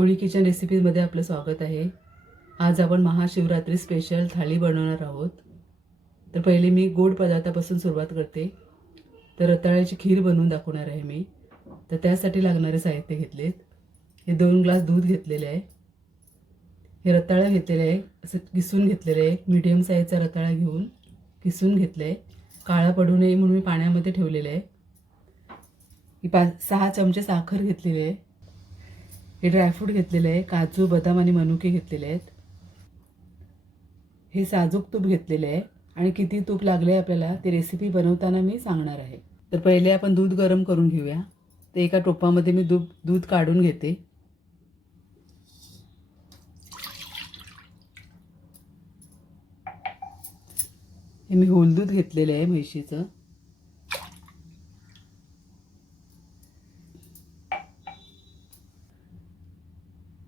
कोळी kitchen रेसिपीमध्ये आपलं स्वागत आहे. आज आपण महाशिवरात्री स्पेशल थाळी बनवणार आहोत. तर पहिले मी गोड पदार्थापासून सुरुवात करते. तर रताळ्याची खीर बनवून दाखवणार आहे मी. तर त्यासाठी लागणारे साहित्य घेतलेत. हे दोन ग्लास दूध घेतलेले आहे. हे रताळा घेतलेले आहे. असं किसून घेतलेलं आहे. मीडियम साईजचा रताळा घेऊन किसून घेतलं आहे काळा पडू नये म्हणून मी पाण्यामध्ये ठेवलेलं आहे. ही पाच सहा चमचे साखर घेतलेली आहे. हे ड्रायफ्रूट घेतलेलं आहे काजू बदाम आणि मनुके घेतलेले आहेत. हे साजूक तूप घेतलेले आहे आणि किती तूप लागले आपल्याला ते रेसिपी बनवताना मी सांगणार आहे. तर पहिले आपण दूध गरम करून घेऊया. तर एका टोपामध्ये मी दूध दूध काढून घेते. हे मी होल दूध घेतलेलं आहे म्हैशीचं.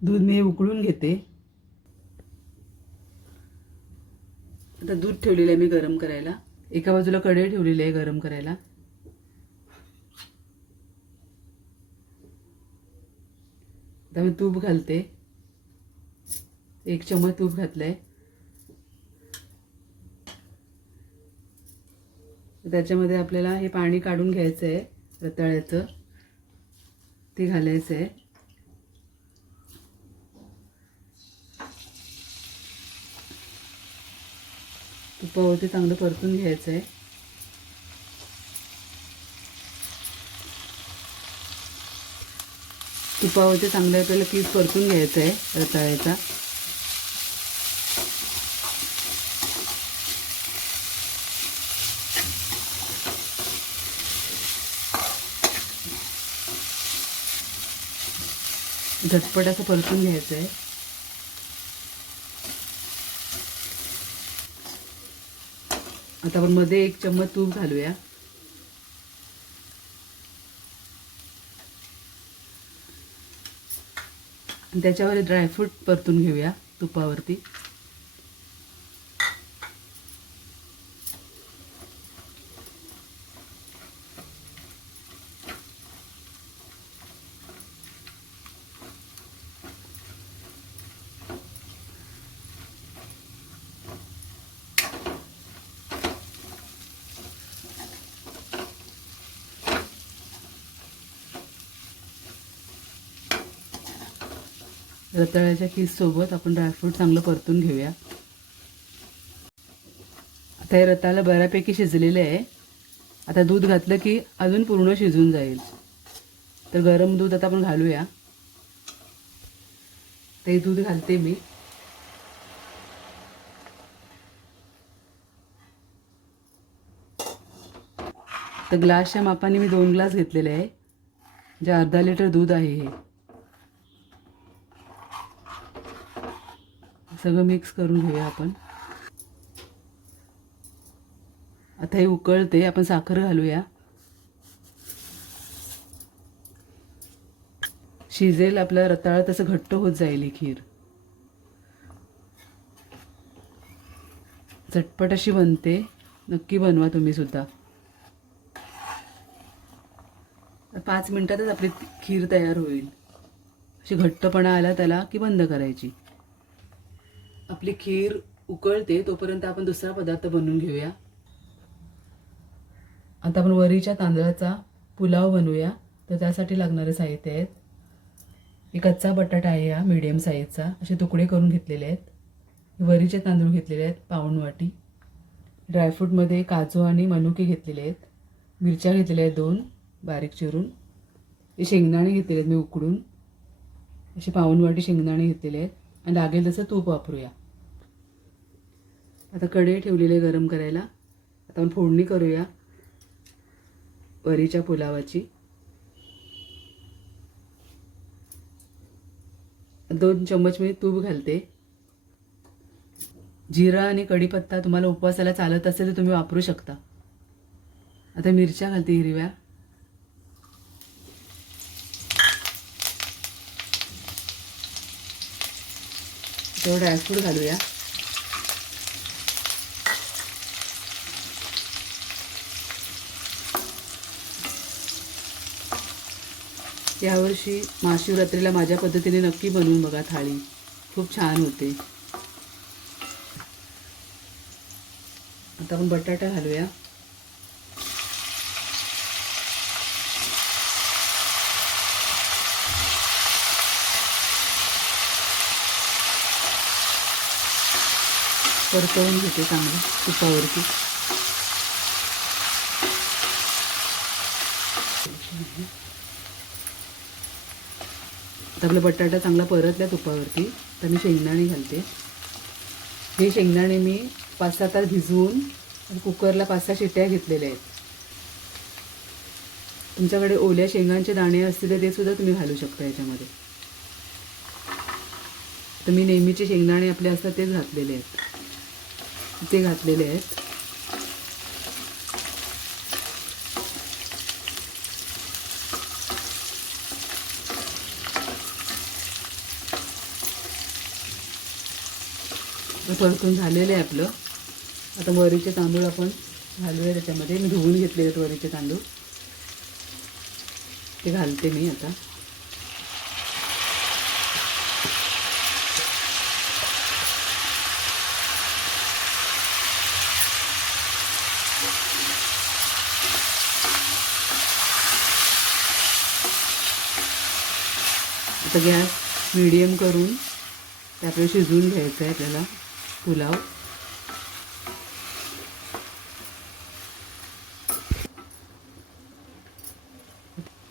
दूध मी उकळून घेते. आता दूध ठेवलेलं आहे मी गरम करायला. एका बाजूला कढई ठेवलेली आहे गरम करायला. आता मी तूप घालते. एक चमच तूप घातलंय. त्याच्यामध्ये आपल्याला हे पाणी काढून घ्यायचं आहे रताळ्याचं. ते घालायचं आहे तुपावरती चांगलं परतून घ्यायचं आहे. तुपावरती चांगलं आपल्याला पीस परतून घ्यायचं आहे रताळ्याचा. झटपट असं परतून घ्यायचं आहे. आता आपण मध्ये एक चम्मच तूप घालूया. आणि त्याच्यावर ड्रायफ्रूट परतून घेऊया तुपावरती. रताळ्याच्या खीससोबत आपण ड्रायफ्रूट चांगलं परतून घेऊया. आता हे रताळं बऱ्यापैकी शिजलेले आहे. आता दूध घातलं की अजून पूर्ण शिजून जाईल. तर गरम दूध आता आपण घालूया. ते दूध घालते मी. तर ग्लासच्या मापाने मी दोन ग्लास घेतलेले आहे. जे अर्धा लिटर दूध आहे हे. सगळं मिक्स करून घेऊया आपण. आता हे उकळते आपण साखर घालूया. शिजेल आपला रताळा तसं घट्ट होत जाईल ही खीर. झटपट अशी बनते. नक्की बनवा तुम्ही सुद्धा. पाच मिनिटातच आपली खीर तयार होईल. अशी घट्टपणा आला त्याला की बंद करायची. आपली खीर उकळते तोपर्यंत आपण दुसरा पदार्थ बनवून घेऊया. आता आपण वरीच्या तांदळाचा पुलाव बनवूया. तर त्यासाठी लागणारे साहित्य आहेत. एक कच्चा बटाटा आहे हा मिडियम साईजचा असे तुकडे करून घेतलेले आहेत. वरीचे तांदूळ घेतलेले आहेत पाऊण वाटी. ड्रायफ्रूटमध्ये काजू आणि मनुके घेतलेले आहेत. मिरच्या घेतलेल्या आहेत दोन बारीक चिरून. हे शेंगदाणे घेतलेले आहेत मी उकडून. असे पाऊण वाटी शेंगदाणे घेतलेले आहेत. आणि लागेल तसं तूप वापरूया. आता कढई ठेवलेली आहे गरम करायला. आता आपण फोडणी करूया. वरीच्या पुलावाची. दोन चम्मच मी तूप घालते. जिरा आणि कढीपत्ता तुम्हाला उपवासाला चालत असेल तर तुम्ही वापरू शकता. आता मिरच्या घालते हिरव्या. तेवढं ड्रायफ्रूट घालूया. यावर्षी महाशिवरात्रीला माझ्या पद्धतीने नक्की बनवून बघा थाळी. खूप छान होते. आता आपण बटाटा घालूया. परतवून घेते चांगलं तुपावरती आता आपला बटाटा चांगला परतला तुपावरती तर मी शेंगदाणे घालते. हे शेंगदाणे मी पाच सहा तास भिजवून कुकरला पाच सहा शिट्या घेतलेल्या आहेत. तुमच्याकडे ओल्या शेंगांचे दाणे असतील तर ते सुद्धा तुम्ही घालू शकता याच्यामध्ये. तर मी नेहमीचे शेंगदाणे आपले असतात तेच घातलेले आहेत. ते घातलेले आहेत. परतून झालेलं आहे आपलं. आता वरीचे तांदूळ आपण घालूया त्याच्यामध्ये. मी धुवून घेतलेले आहेत वरीचे तांदूळ. ते घालते मी आता. आता गॅस मिडियम करून ते आपल्याला शिजवून घ्यायचं आहे आपल्याला. पुलाव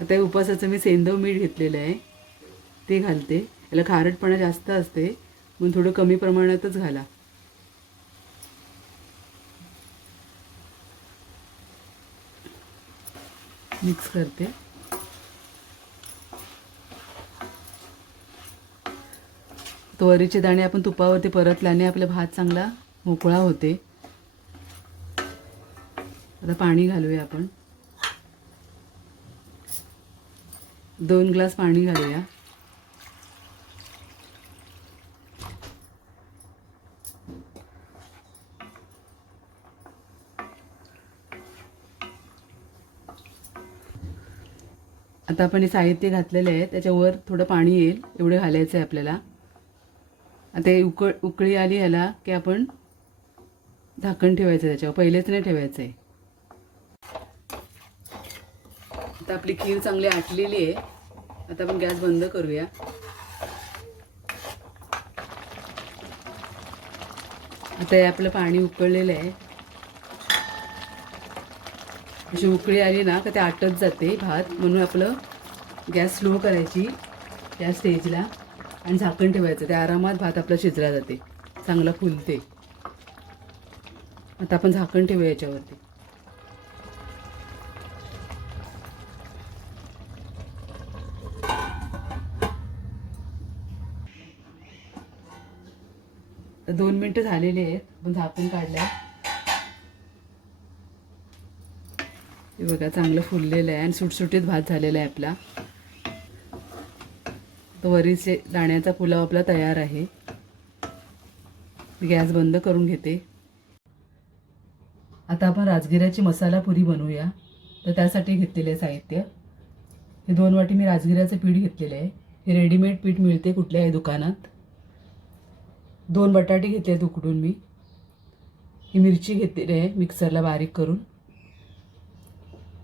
आता हे उपासाचं मी सेंदव मीठ घेतलेलं आहे. ते घालते. याला खारटपणा जास्त असते म्हणून थोडं कमी प्रमाणातच घाला. मिक्स करते. तो दाणे आपण तुपावरती परतल्याने आपला भात चांगला मोकळा होते. आता पाणी घालूया आपण. दोन ग्लास पाणी घालूया. आता आपण हे साहित्य घातलेले आहे त्याच्यावर थोडं पाणी येईल एवढं घालायचं आहे आपल्याला. आता हे उकळ उकळी आली ह्याला की आपण झाकण ठेवायचं त्याच्यावर. पहिलेच नाही ठेवायचं आहे आता आपली खीर चांगली आटलेली आहे. आता आपण गॅस बंद करूया. आता हे आपलं पाणी उकळलेलं आहे. अशी उकळी आली ना का ते आटत जाते भात. म्हणून आपलं गॅस स्लो करायची या स्टेजला आणि झाकण ठेवायचं. ते आरामात भात आपला शिजला जाते. चांगला फुलते. आता आपण झाकण ठेवूया याच्यावरती. तर दोन मिनटं झालेली आहेत. आपण झाकून काढल्या. हे बघा चांगलं फुललेलं आहे आणि सुटसुटीत भात झालेला आहे आपला. तर वरीचे दाण्याचा पुलाव आपला तयार आहे. गॅस बंद करून घेते. आता आपण राजगिऱ्याची मसाला पुरी बनवूया. तर त्यासाठी घेतलेले साहित्य. हे दोन वाटी मी राजगिऱ्याचं पीठ घेतलेलं आहे. हे रेडीमेड पीठ मिळते कुठल्याही दुकानात. दोन बटाटे घेतले आहेत उकडून मी. ही मिरची घेतलेली आहे मिक्सरला बारीक करून.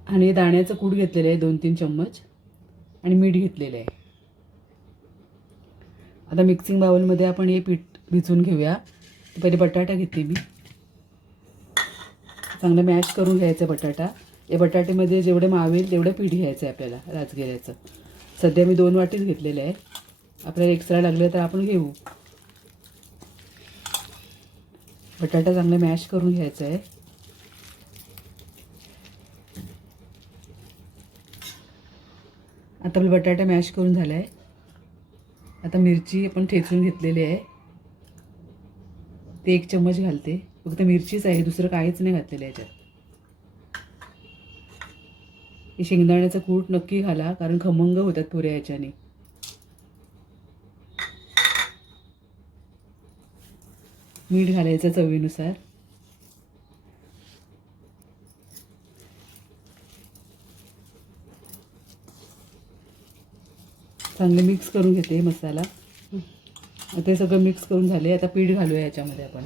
आणि दाण्याचं कूट घेतलेलं आहे दोन तीन चम्मच. आणि मीठ घेतलेलं आहे. आता मिक्सिंग बाउलमध्ये आपण हे पीठ भिजवून घेऊया. पहिले बटाटा घेते मी. चांगलं मॅश करून घ्यायचं बटाटा. या बटाट्यामध्ये जेवढे मावेल तेवढं पीठ घ्यायचं आहे आपल्याला राजगिऱ्याचं. सध्या मी दोन वाटीच घेतलेलं आहे आपल्याला एक्स्ट्रा लागलं तर आपण घेऊ. बटाटा चांगला मॅश करून घ्यायचा आहे. आता आपला बटाटा मॅश करून झाला आहे. आता मिरची आपण ठेचून घेतलेली आहे. ते एक चम्मच घालते. फक्त मिरचीच आहे दुसरं काहीच नाही घातलेलं याच्यात. हे शेंगदाण्याचं कूट नक्की घाला कारण खमंग होतात पुऱ्या याच्याने. मीठ घालायचं चवीनुसार. चांगले मिक्स करून घेते मसाला. ते सगळं मिक्स करून झाले आता पीठ घालूया याच्यामध्ये आपण.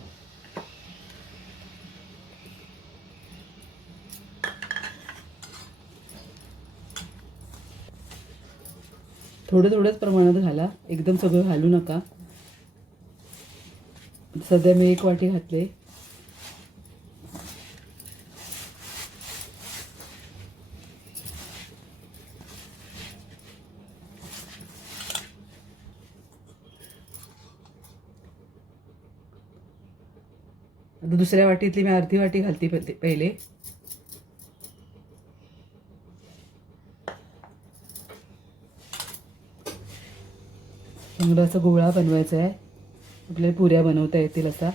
थोडं थोडंच प्रमाणात घाला. एकदम सगळं घालू नका. सध्या मी एक वाटी घातले दुसऱ्या वाटीतली मी अर्धी वाटी घालते पहिले- पहिले. चांगला असा गोळा बनवायचा आहे. आपल्याला पुऱ्या बनवता येतील असा.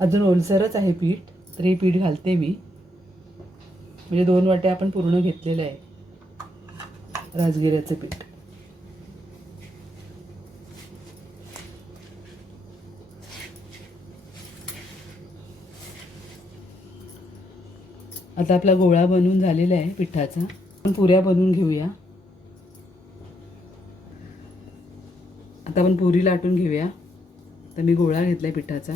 अजून ओलसरच आहे पीठ तर हे पीठ घालते मी. म्हणजे दोन वाट्या आपण पूर्ण घेतलेलं आहे. राजगिऱ्याचं पीठ. आता आपला गोळा बनवून झालेला आहे पिठाचा. आपण पुऱ्या बनवून घेऊया. आता आपण पुरी लाटून घेऊया. तर मी गोळा घेतलाय पिठाचा.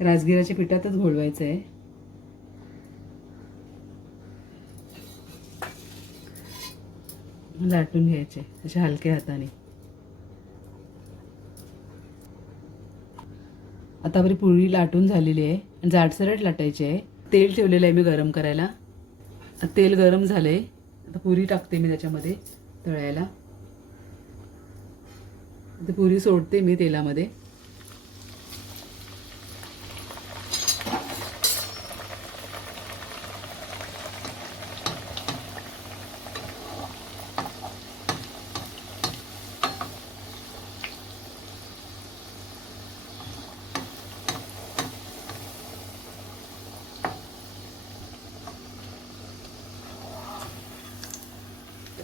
राजगिराच्या पिठातच घोळवायचं आहे लाटून घ्यायचे अशा हलक्या हाताने. आता आपली पुरी लाटून झालेली आहे. आणि जाडसरट लाटायची आहे. तेल ठेवलेलं आहे मी गरम करायला. आता तेल गरम झालं आहे आता पुरी टाकते मी त्याच्यामध्ये तळायला. पुरी सोडते मी तेलामध्ये.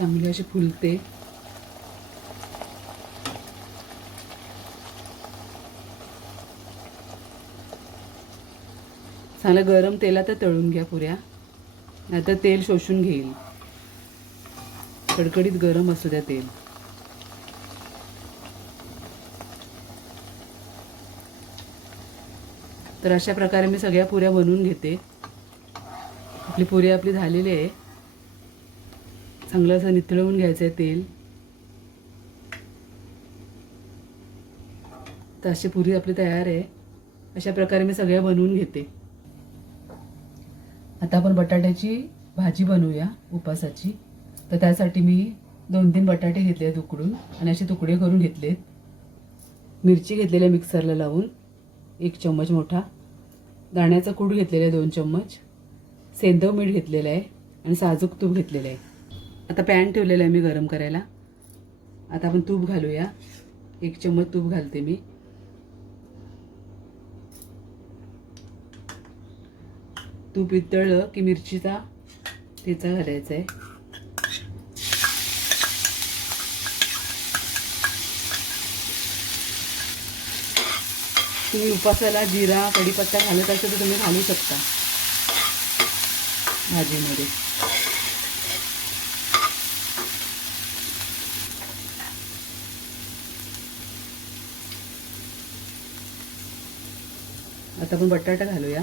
चांगली अशी फुलते. चांगलं गरम तेलात तळून घ्या पुऱ्या. नाहीतर तेल शोषून घेईल. कडकडीत गरम असू द्या तेल. तर अशा प्रकारे मी सगळ्या पुऱ्या बनवून घेते. आपली पुरी आपली झालेली आहे. चांगलं असं नितळवून घ्यायचं आहे तेल. तर अशी पुरी आपली तयार आहे. अशा प्रकारे मी सगळ्या बनवून घेते. आता आपण बटाट्याची भाजी बनवूया उपासाची. तर त्यासाठी मी दोन तीन बटाटे घेतले आहेत उकडून आणि असे तुकडे करून घेतलेत. मिरची घेतलेल्या मिक्सरला लावून एक चम्मच मोठा. दाण्याचा कूट घेतलेला आहे दोन चम्मच. सेंदव मीठ घेतलेलं आहे आणि साजूक तूप घेतलेलं आहे. आता पॅन ठेवलेलं आहे मी गरम करायला. आता आपण तूप घालूया. एक चम्मच तूप घालते मी. तूप इतळलं की मिरचीचा ठेचा घालायचा आहे. तुम्ही उपासाला जिरा कढीपत्ता घालत असेल तर तुम्ही घालू शकता. भाजीमध्ये. आता आपण बटाटा घालूया.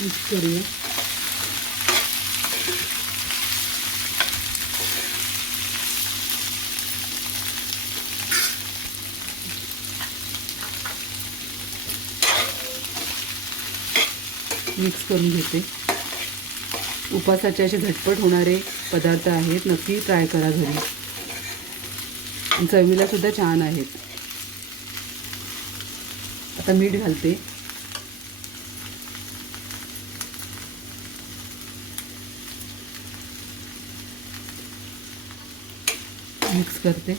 मिक्स करूया. मिक्स करून घेते. उपासाचे असे झटपट होणारे पदार्थ आहेत नक्की ट्राय करा घरी. चवीला सुद्धा छान आहेत. आता मीठ घालते. मिक्स करते.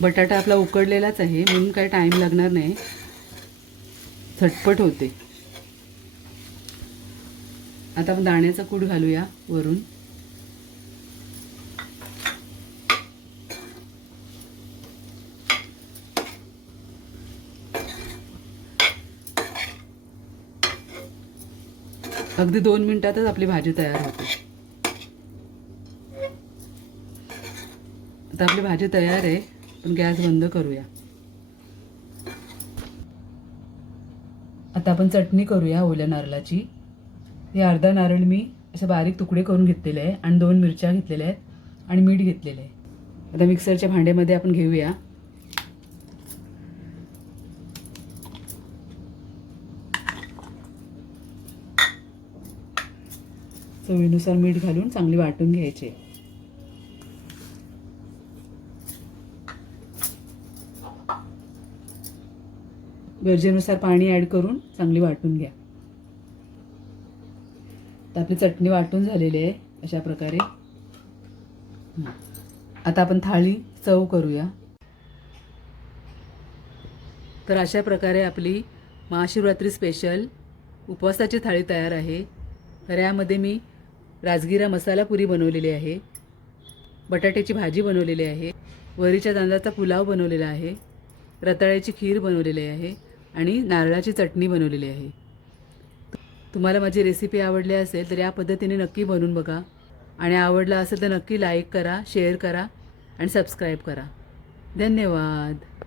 बटाटा आपला उकडलेलाच आहे म्हणून काही टाईम लागणार नाही. झटपट होते. आता आपण दाण्याचा कूट घालूया वरून. अगदी दोन मिनिटातच आपली भाजी तयार होते. आता आपली भाजी तयार आहे पण गॅस बंद करूया. आता आपण चटणी करूया ओल्या नारळाची. हे अर्धा नारळ मी असे बारीक तुकडे करून घेतलेले आहे आणि दोन मिरच्या घेतलेल्या आहेत आणि मीठ घेतलेलं आहे. आता मिक्सरच्या भांड्यामध्ये आपण घेऊया. चवीनुसार मीठ घालून चांगली वाटून घ्यायचे. गरजेनुसार पाणी ॲड करून चांगली वाटून घ्या. तर आपली चटणी वाटून झालेली आहे अशा प्रकारे. आता आपण थाळी चव करूया. तर अशा प्रकारे आपली महाशिवरात्री स्पेशल उपवासाची थाळी तयार आहे. तर यामध्ये मी राजगिरा मसाला पुरी बनवलेली आहे. बटाट्याची भाजी बनवलेली आहे. वरीच्या तांदळाचा पुलाव बनवलेला आहे. रताळ्याची खीर बनवलेली आहे. आणि नारळाची चटणी बनवलेली आहे. तुम्हाला माझी रेसिपी आवडली असेल तर या पद्धतीने नक्की बनवून बघा. आणि आवडला असेल तर नक्की लाईक करा शेअर करा आणि सबस्क्राईब करा. धन्यवाद.